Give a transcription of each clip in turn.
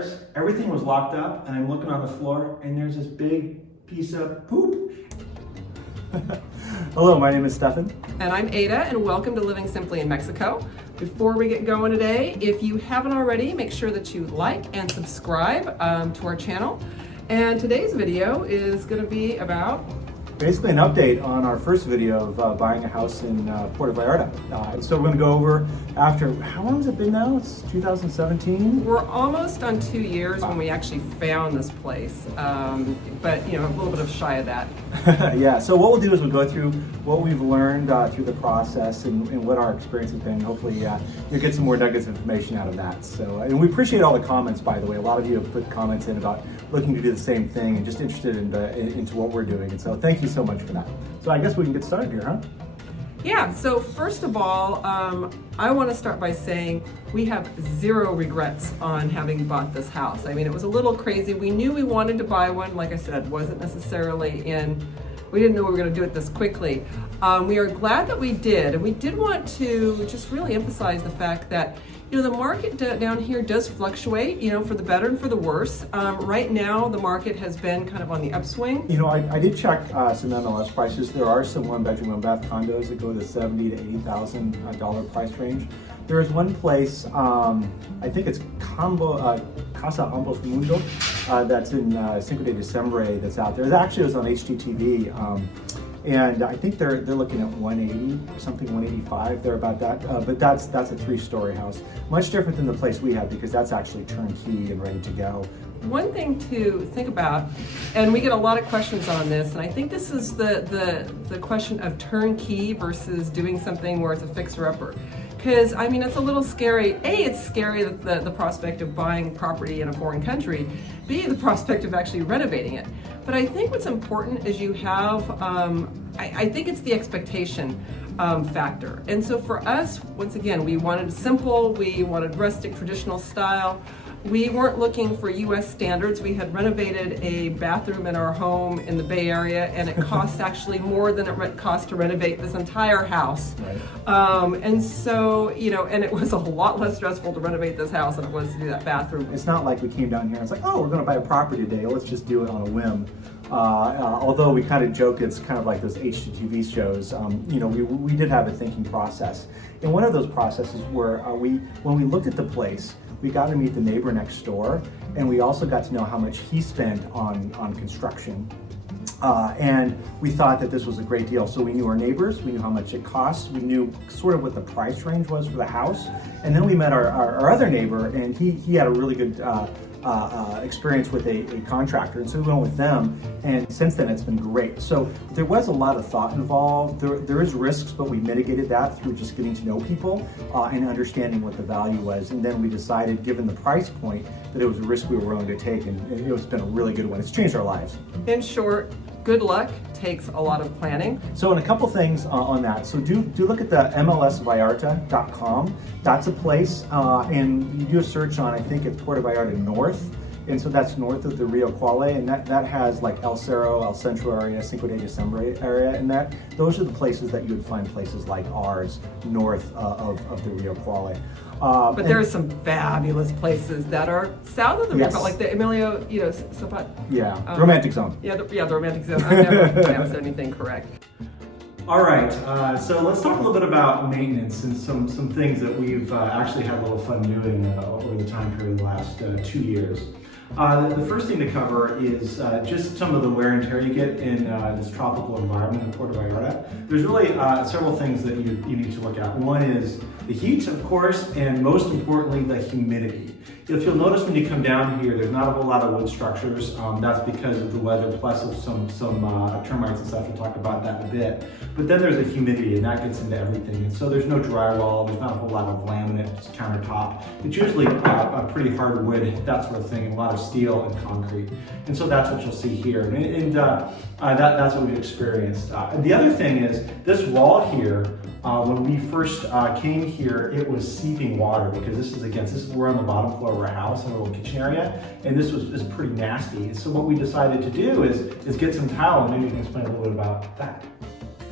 upstairs, everything was locked up, and I'm looking on the floor, and there's this big piece of poop. Hello, my name is Stefan. And I'm Ada, and welcome to Living Simply in Mexico. Before we get going today, if you haven't already, make sure that you like and subscribe to our channel. And today's video is going to be about Basically an update on our first video of buying a house in Puerto Vallarta. So we're going to go over after, how long has it been now? It's 2017? We're almost on 2 years when we actually found this place, but you know, a little bit of shy of that. Yeah, so what we'll do is we'll go through what we've learned through the process and what our experience has been. Hopefully you'll get some more nuggets of information out of that. So, and we appreciate all the comments, by the way. A lot of you have put comments in about looking to do the same thing and just interested into what we're doing. And so thank you so much for that. So I guess we can get started here, huh? Yeah, so first of all, I want to start by saying we have zero regrets on having bought this house. I mean, it was a little crazy. We knew we wanted to buy one. Like I said, wasn't necessarily we didn't know we were going to do it this quickly. We are glad that we did, and we did want to just really emphasize the fact that, you know, the market down here does fluctuate, you know, for the better and for the worse. Right now, the market has been kind of on the upswing. You know, I did check some MLS prices. There are some one-bedroom, one-bath condos that go to $70,000 to $80,000 price range. There is one place, I think it's Casa Ambos Mundo, that's in Cinco de Diciembre that's out there. It actually was on HGTV. And I think they're looking at 180 or something, 185. They're about that, but that's a 3-story house, much different than the place we have because that's actually turnkey and ready to go. One thing to think about, and we get a lot of questions on this, and I think this is the question of turnkey versus doing something where it's a fixer-upper. Because, I mean, it's a little scary. A, it's scary that the prospect of buying property in a foreign country. B, the prospect of actually renovating it. But I think what's important is you have, I think it's the expectation factor. And so for us, once again, we wanted simple, we wanted rustic, traditional style. We weren't looking for US standards. We had renovated a bathroom in our home in the Bay Area, and it cost actually more than it cost to renovate this entire house. Right. And so, you know, and it was a lot less stressful to renovate this house than it was to do that bathroom. It's not like we came down here and it's like, oh, we're going to buy a property today. Let's just do it on a whim. Although we kind of joke, it's kind of like those HGTV shows. You know, we did have a thinking process. And one of those processes were when we looked at the place, we got to meet the neighbor next door, and we also got to know how much he spent on construction. And we thought that this was a great deal. So we knew our neighbors, we knew how much it cost, we knew sort of what the price range was for the house. And then we met our other neighbor, and he had a really good experience with a contractor, and so we went with them, and since then it's been great. So there was a lot of thought involved. There is risks, but we mitigated that through just getting to know people and understanding what the value was, and then we decided, given the price point, that it was a risk we were willing to take, and it's been a really good one. It's changed our lives. In short, good luck takes a lot of planning. So, and a couple things on that. So do look at the MLSVallarta.com. That's a place, and you do a search on, I think it's Puerto Vallarta North, and so that's north of the Rio Quale, and that has like El Cerro, El Centro area, Cinco de Diciembre area, and those are the places that you would find places like ours north of the Rio Quale. But there are some fabulous places that are south of the river, like the Emilio, you know, Zapata. Yeah, romantic zone. Yeah, the romantic zone. I've never pronounced anything correct. All right, so let's talk a little bit about maintenance and some things that we've actually had a little fun doing over the time period of the last 2 years. The first thing to cover is just some of the wear and tear you get in this tropical environment in Puerto Vallarta. There's really several things that you need to look at. One is the heat, of course, and most importantly, the humidity. If you'll notice when you come down here, there's not a whole lot of wood structures. That's because of the weather, plus of some termites and stuff. We'll talk about that in a bit. But then there's a humidity, and that gets into everything. And so there's no drywall, there's not a whole lot of laminate countertop. It's usually a pretty hard wood, that sort of thing, and a lot of steel and concrete. And so that's what you'll see here. And that's what we've experienced. The other thing is, this wall here, when we first came here, it was seeping water because we're on the bottom floor of our house in a little kitchen area, and this is pretty nasty. So what we decided to do is get some tile, and maybe you can explain a little bit about that.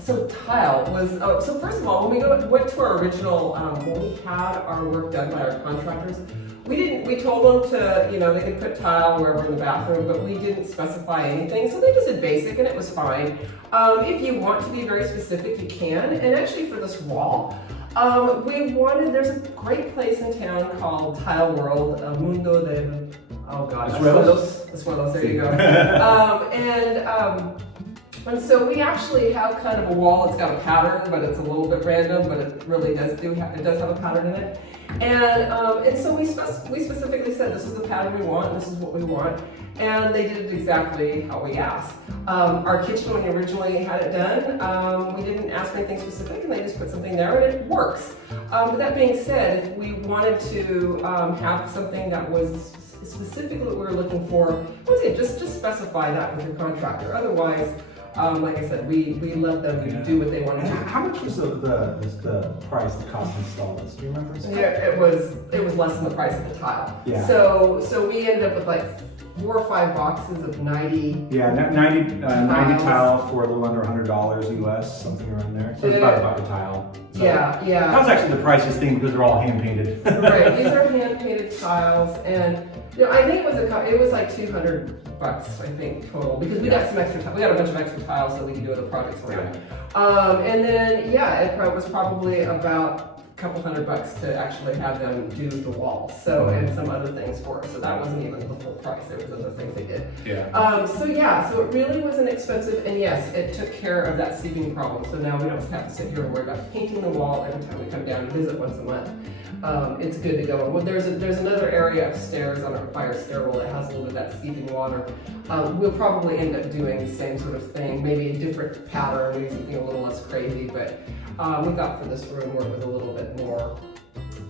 So tile was, so first of all, when we went to our original, when we had our work done by our contractors, we told them to, they could put tile wherever in the bathroom, but we didn't specify anything, so they just did basic and it was fine. If you want to be very specific, you can, and actually for this wall, there's a great place in town called Tile World, Mundo de, oh god, Suelos, there you go. And so we actually have kind of a wall. It's got a pattern, but it's a little bit random, but it really does have a pattern in it. And so we specifically said this is the pattern we want, this is what we want, and they did it exactly how we asked. Our kitchen, when we originally had it done, we didn't ask for anything specific, and they just put something there, and it works. But that being said, if we wanted to have something that was specifically what we were looking for, once again, just specify that with your contractor. Otherwise, like I said, we let them do what they want to do. How much was the price, the cost to install this? Do you remember? Yeah, it was less than the price of the tile. Yeah. So we ended up with like 4 or 5 boxes of 90. Yeah, 90 tile for a little under $100 US, something around there. So it's about $1 a tile. So yeah. That was actually the priciest thing because they're all hand painted. Right. These are hand painted tiles, and I think it was like $200, I think, total, because we got some extra. We got a bunch of extra tiles so we can do other projects around. And then it was probably about a couple $100 to actually have them do the wall. So and some other things for us. So that wasn't even the full price. There was other things they did. Yeah. So it really wasn't expensive, and yes, it took care of that seeping problem. So now we don't have to sit here and worry about painting the wall every time we come down and visit once a month. It's good to go. Well, there's another area upstairs by our stairwell that has a little bit of that seeping water. We'll probably end up doing the same sort of thing, maybe a different pattern, maybe something a little less crazy, but we thought for this room where it was a little bit more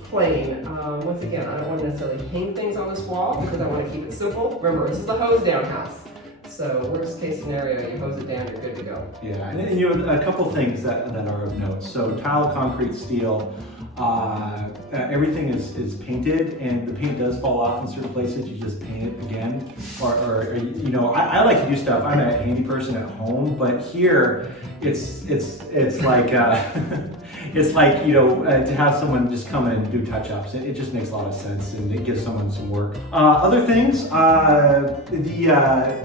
plain. Once again, I don't want to necessarily hang things on this wall because I want to keep it simple. Remember, this is the hose down house. So worst case scenario, you hose it down, you're good to go. Yeah, and you have a couple things that are of note. So tile, concrete, steel, everything is painted, and the paint does fall off in certain places. You just paint it again, or I like to do stuff. I'm a handy person at home, but here it's like it's like to have someone just come in and do touch-ups. It just makes a lot of sense, and it gives someone some work. Other things,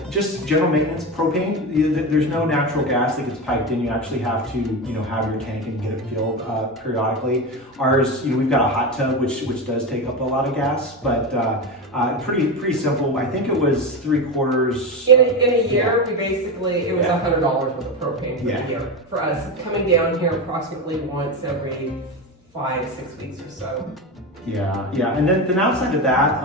just general maintenance, propane. There's no natural gas that gets piped in. You actually have to have your tank and get it filled periodically. Ours, we've got a hot tub which does take up a lot of gas, but pretty simple. I think it was 3/4. In a year, we basically, it was $100 worth of propane for the year. For us, coming down here approximately once every 5-6 weeks or so. Yeah, and then outside of that,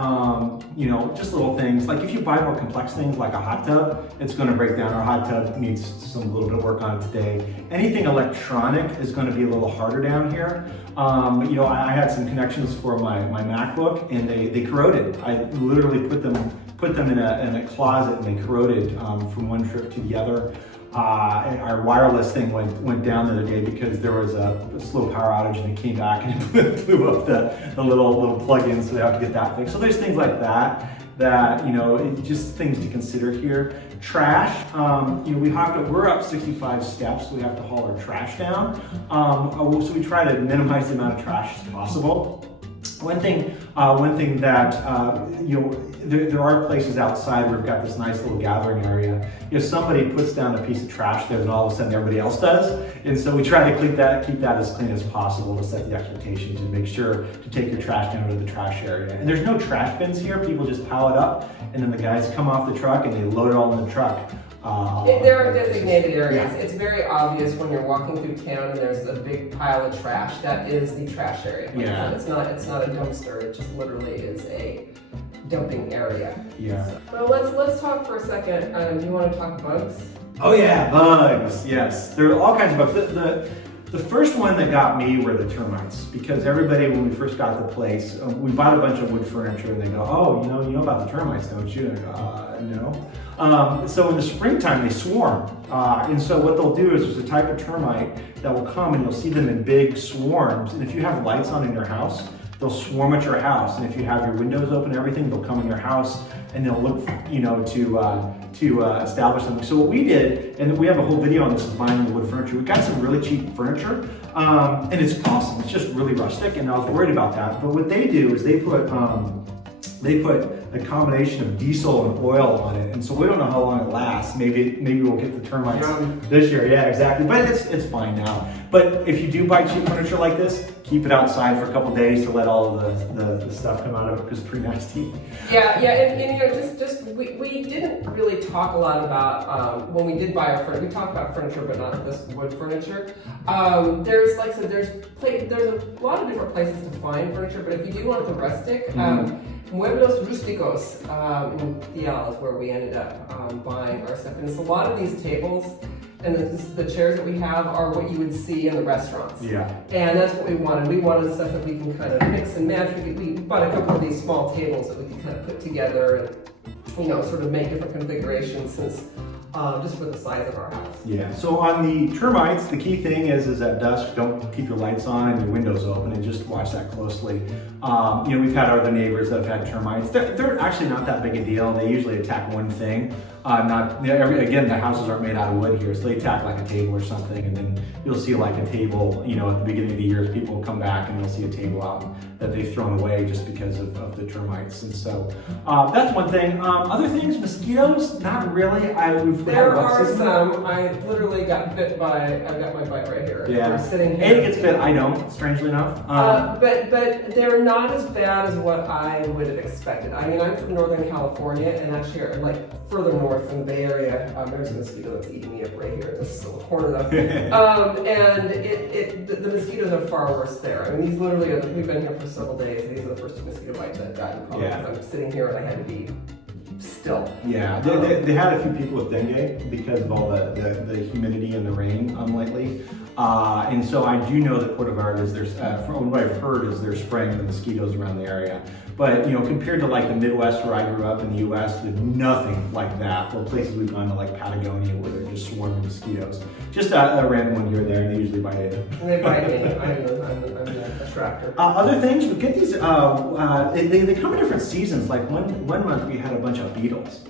just little things, like if you buy more complex things like a hot tub, it's going to break down. Our hot tub needs some little bit of work on it today. Anything electronic is going to be a little harder down here. I had some connections for my MacBook, and they corroded. I literally put them in a closet, and they corroded from one trip to the other. Our wireless thing went down the other day because there was a slow power outage, and it came back and it blew up the little plug-in, so they have to get that fixed. So there's things like that just things to consider here. Trash, we're up 65 steps, so we have to haul our trash down. So we try to minimize the amount of trash as possible. One thing that there are places outside where we've got this nice little gathering area. If somebody puts down a piece of trash there, then all of a sudden everybody else does, and so we try to keep that as clean as possible to set the expectations and make sure to take your trash down to the trash area. And there's no trash bins here. People just pile it up, and then the guys come off the truck and they load it all in the truck. There are designated areas. Yeah. It's very obvious when you're walking through town and there's a big pile of trash. That is the trash area. Yeah. It's not a dumpster. It just literally is a dumping area. Yeah. So, well, let's talk for a second. Do you want to talk bugs? Oh yeah, bugs. Yes, there are all kinds of bugs. The first one that got me were the termites, because everybody, when we first got the place, we bought a bunch of wood furniture, and they go, "Oh, you know about the termites, don't you?" And I go, no. So in the springtime, they swarm, and so what they'll do is there's a type of termite that will come, and you'll see them in big swarms. And if you have lights on in your house, they'll swarm at your house. And if you have your windows open and everything, they'll come in your house and they'll look, to establish something. So what we did, and we have a whole video on this, is buying the wood furniture. We got some really cheap furniture, and it's awesome. It's just really rustic, and I was worried about that. But what they do is they put a combination of diesel and oil on it, and so we don't know how long it lasts. Maybe we'll get the termites this year. Yeah, exactly. But it's fine now. But if you do buy cheap furniture like this, keep it outside for a couple days to let all of the stuff come out of it, because it's pretty nasty. Yeah, and just we didn't really talk a lot about when we did buy our furniture. We talked about furniture, but not this wood furniture. There's, like I said, there's a lot of different places to find furniture, but if you do want the rustic, Muebles Rústicos in Thial is where we ended up buying our stuff. And it's a lot of these tables and the chairs that we have are what you would see in the restaurants. Yeah. And that's what we wanted. We wanted stuff that we can kind of mix and match. We bought a couple of these small tables that we could kind of put together and, sort of make different configurations since just for the size of our house. Yeah, so on the termites, the key thing is at dusk, don't keep your lights on and your windows open, and just watch that closely. We've had other neighbors that have had termites. They're actually not that big a deal. They usually attack one thing. Again, the houses aren't made out of wood here, so they attack like a table or something, and then you'll see like a table, at the beginning of the year, people will come back and you'll see a table out that they've thrown away just because of the termites. And so that's one thing. Other things, mosquitoes, not really. There are some. I literally got bit by, I've got my bite right here. Yeah. We're sitting here. Eddie gets bit, I don't, strangely enough. But they're not as bad as what I would have expected. I mean, I'm from Northern California, and actually, like further north in the Bay Area, there's a mosquito that's eating me up right here in this little corner though. And the mosquitoes are far worse there. I mean, these literally are, we've been here for several days, and these are the first two mosquito bites I've gotten. Yeah. I'm sitting here and I had to be still. Yeah, they had a few people with dengue because of all the humidity and the rain lately. And so I do know that Puerto Vallarta from what I've heard is they're spraying the mosquitoes around the area. But compared to like the Midwest where I grew up in the US, there's nothing like that. Or places we've gone to like Patagonia where they're just swarming mosquitoes. Just a random one here or there, and they usually bite it. They bite me. I'm a attractor. Other things, we get these, they come in different seasons. Like one month we had a bunch of beetles.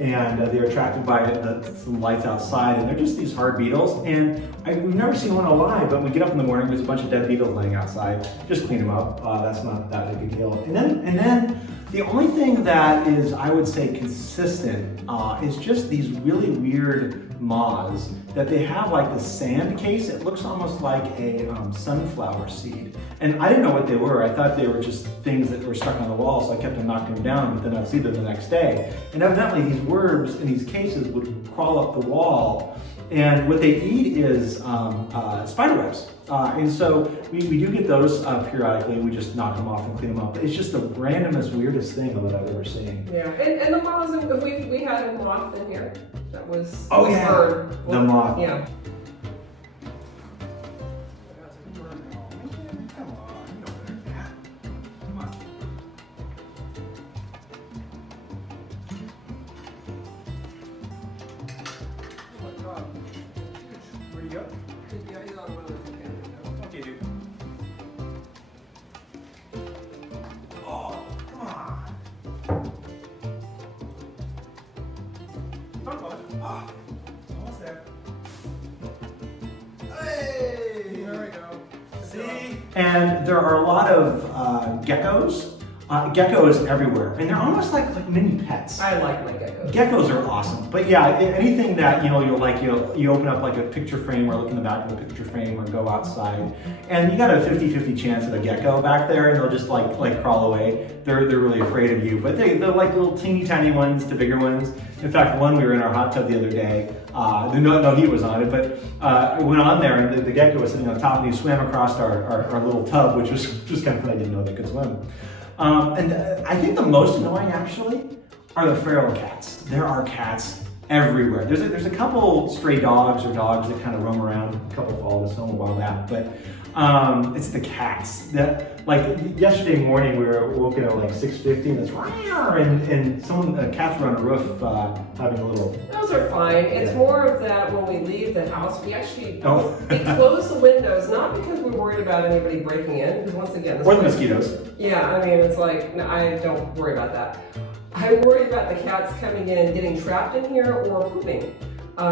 And they're attracted by some lights outside, and they're just these hard beetles. And we've never seen one alive, but when we get up in the morning, there's a bunch of dead beetles laying outside. Just clean them up. That's not that big a deal. And then the only thing that is, I would say, consistent is just these really weird moths that they have like the sand case. It looks almost like a sunflower seed. And I didn't know what they were. I thought they were just things that were stuck on the wall, so I kept on knocking them down, but then I'd see them the next day. And evidently these worms in these cases would crawl up the wall, and what they eat is spider webs. And so we do get those periodically. We just knock them off and clean them up. It's just the randomest, weirdest thing that I've ever seen. Yeah, and the moths, we had a moth in here that was bird. The moth. Yeah. Where'd he go? Yeah, he's on one of those cameras. Okay, dude. Oh, come on. Come on. Ah, almost there. Hey! There we go. See? And there are a lot of geckos. Geckos everywhere, and they're almost like mini pets. I like my geckos. Geckos are awesome, but yeah, anything that you open up like a picture frame or look in the back of a picture frame or go outside, and you got a 50-50 chance of a gecko back there, and they'll just like crawl away. They're really afraid of you, but they're like little teeny tiny ones to bigger ones. In fact, one we were in our hot tub the other day. No heat was on it, but I went on there, and the gecko was sitting on top, and he swam across our little tub, which was just kind of fun. I didn't know they could swim. And I think the most annoying actually are the feral cats. There are cats everywhere. There's a couple stray dogs or dogs that kind of roam around. A couple followed us home a while back, but it's the cats that, like yesterday morning we were woken at like 6:50 and it's and cats were on a roof having a little. Those are fine. It's more of that when we leave the house, we actually we close the windows, not because we're worried about anybody breaking in, because once again, or the mosquitoes. Yeah, I mean, it's like, no, I don't worry about that. I worry about the cats coming in and getting trapped in here or pooping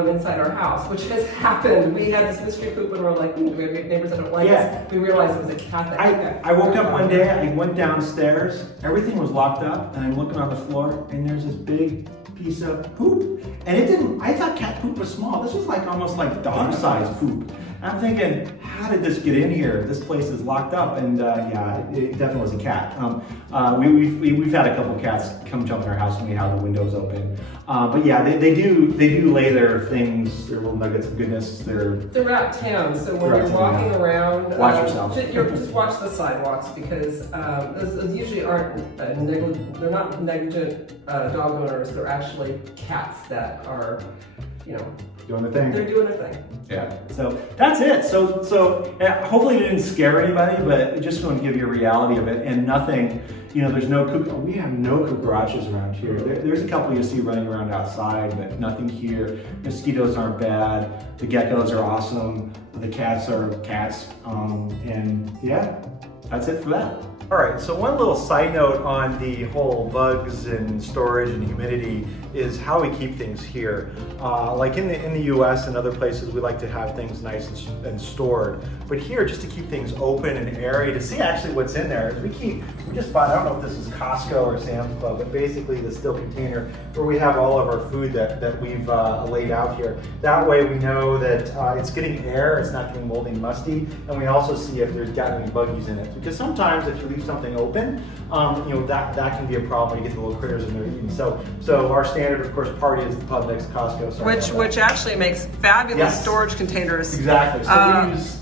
inside our house, which has happened. We had this mystery poop and we're like, do we have neighbors that don't like us? We realized it was a cat that I woke up one day, I went downstairs, everything was locked up, and I'm looking on the floor, and there's this big piece of poop. And I thought cat poop was small. This was like almost like dog-sized poop. I'm thinking, how did this get in here? This place is locked up, and yeah, it definitely was a cat. We've had a couple cats come jump in our house when we have the windows open. But yeah, they do lay their things, their little nuggets of goodness. Throughout town, so when you're walking around, watch yourself. Just watch the sidewalks, because those usually aren't they're not negligent dog owners. They're actually cats that are, doing their thing. They're doing their thing. Yeah. So that's it. So hopefully it didn't scare anybody, but just want to give you a reality of it. And nothing, there's we have no cucarachas around here. There's a couple you see running around outside, but nothing here. Mosquitoes aren't bad. The geckos are awesome. The cats are cats. And yeah, that's it for that. All right, so one little side note on the whole bugs and storage and humidity is how we keep things here. Like in the US and other places, we like to have things nice and stored. But here, just to keep things open and airy, to see actually what's in there, is we just bought, I don't know if this is Costco or Sam's Club, but basically the steel container where we have all of our food that we've laid out here. That way we know that it's getting air, it's not getting moldy and musty, and we also see if there's got any buggies in it. Because sometimes if you leave something open, that can be a problem. You get the little critters in there eating. So our standard, of course, party is the Publix, Costco. Which actually makes fabulous storage containers. Exactly. So we use.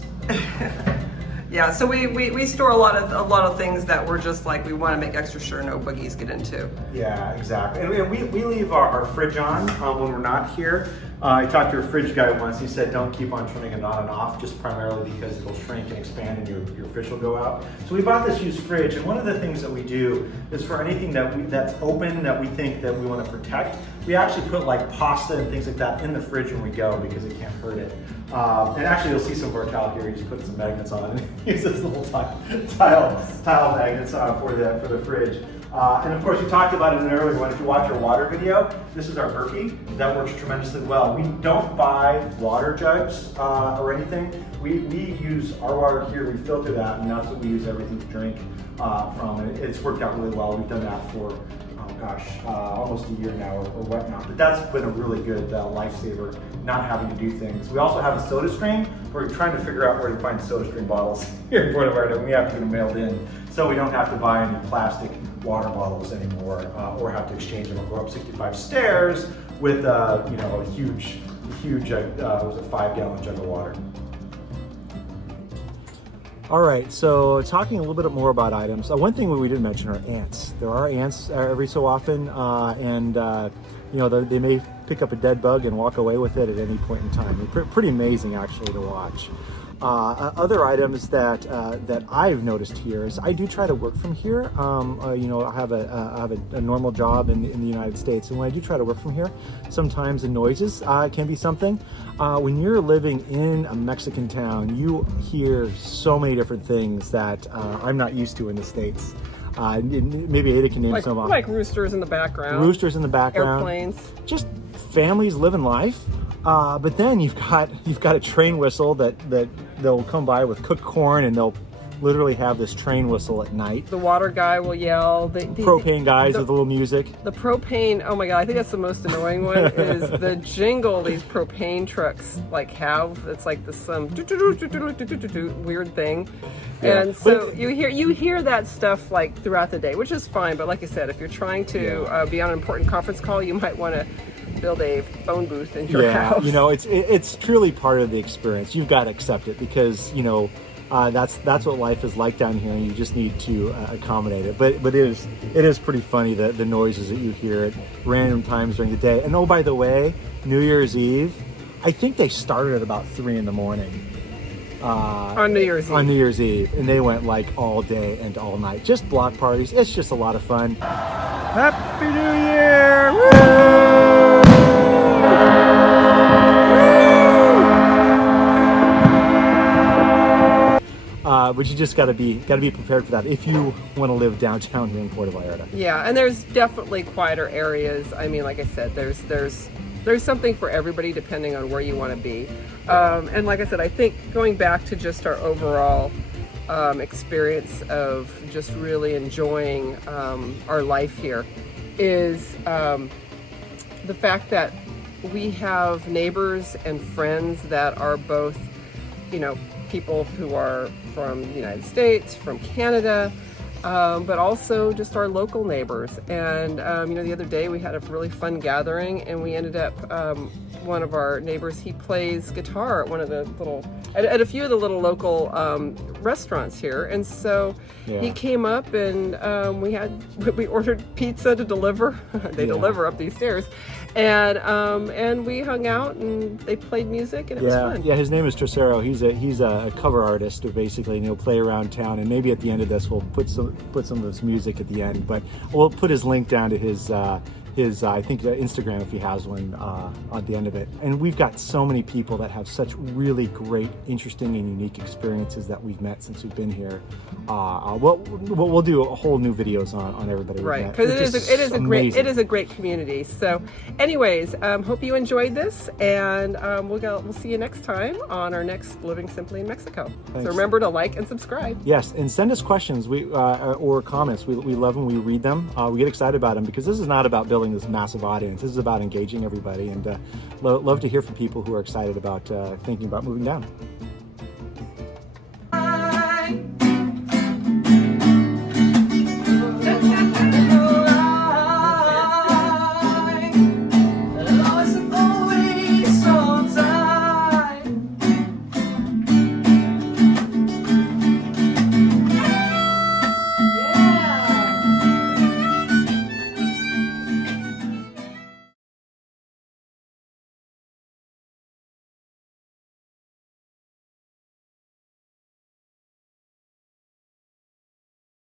Yeah, so we store a lot of things that we're just like, we want to make extra sure no boogies get into. Yeah, exactly. And we leave our fridge on when we're not here. I talked to a fridge guy once. He said don't keep on turning it on and off, just primarily because it'll shrink and expand and your fish will go out. So we bought this used fridge, and one of the things that we do is for anything that's open that we think that we want to protect, we actually put like pasta and things like that in the fridge when we go because it can't hurt it. And actually you'll see some of our tile here. He's putting some magnets on it. He uses little tile magnets for the fridge. And of course, we talked about it in an earlier one. If you watch our water video, this is our Berkey. That works tremendously well. We don't buy water jugs or anything. We use our water here, we filter that, and that's what we use everything to drink from. And it's worked out really well. We've done that for, almost a year now or whatnot. But that's been a really good lifesaver, not having to do things. We also have a soda stream. We're trying to figure out where to find soda stream bottles here in Puerto Vallarta. We have to get them mailed in. So we don't have to buy any plastic water bottles anymore or have to exchange them or go up 65 stairs with a huge was a 5-gallon jug of water. All right, so talking a little bit more about items. One thing we didn't mention are ants. There are ants every so often, and they may pick up a dead bug and walk away with it at any point in time. They're pretty amazing, actually, to watch. Other items that I've noticed here is I do try to work from here. I have a normal job in the United States, and when I do try to work from here, sometimes the noises can be something. When you're living in a Mexican town, you hear so many different things that I'm not used to in the States. Maybe Ada can name some of them. Like roosters in the background. Roosters in the background. Airplanes. Just families living life. But then you've got a train whistle that they'll come by with cooked corn, and they'll literally have this train whistle at night. The water guy will yell. The propane guys with a little music. The propane, oh my God, I think that's the most annoying one is the jingle these propane trucks have. It's like this weird thing. Yeah. And so you hear that stuff throughout the day, which is fine. But like I said, if you're trying to be on an important conference call, you might want to build a phone booth in your house. It's truly part of the experience. You've got to accept it because, That's what life is like down here, and you just need to accommodate it. But it is pretty funny, the noises that you hear at random times during the day. And oh, by the way, New Year's Eve, I think they started at about 3 in the morning. On New Year's Eve. On New Year's Eve, and they went like all day and all night. Just block parties. It's just a lot of fun. Happy New Year! Woo! But you just gotta be prepared for that if you want to live downtown here in Puerto Vallarta. Yeah, and there's definitely quieter areas. I mean, like I said, there's something for everybody depending on where you want to be. And like I said, I think going back to just our overall experience of just really enjoying our life here is the fact that we have neighbors and friends that are both, people who are from the United States, from Canada, but also just our local neighbors. And, the other day we had a really fun gathering, and we ended up, one of our neighbors, he plays guitar at one of the at a few of the little local restaurants here. And so he came up, and we ordered pizza to deliver. They deliver up these stairs. And we hung out, and they played music, and it was fun. Yeah, his name is Tercero. He's a cover artist, basically, and he'll play around town. And maybe at the end of this, we'll put some of his music at the end. But we'll put his link down to his I think Instagram, if he has one, at the end of it. And we've got so many people that have such really great, interesting, and unique experiences that we've met since we've been here. We'll do a whole new videos on everybody. Right, because it is a great community. So, anyways, hope you enjoyed this, and we'll see you next time on our next Living Simply in Mexico. Thanks. So remember to like and subscribe. Yes, and send us questions or comments. We love when we read them. We get excited about them because this is not about building this massive audience. This is about engaging everybody, and love to hear from people who are excited about thinking about moving down.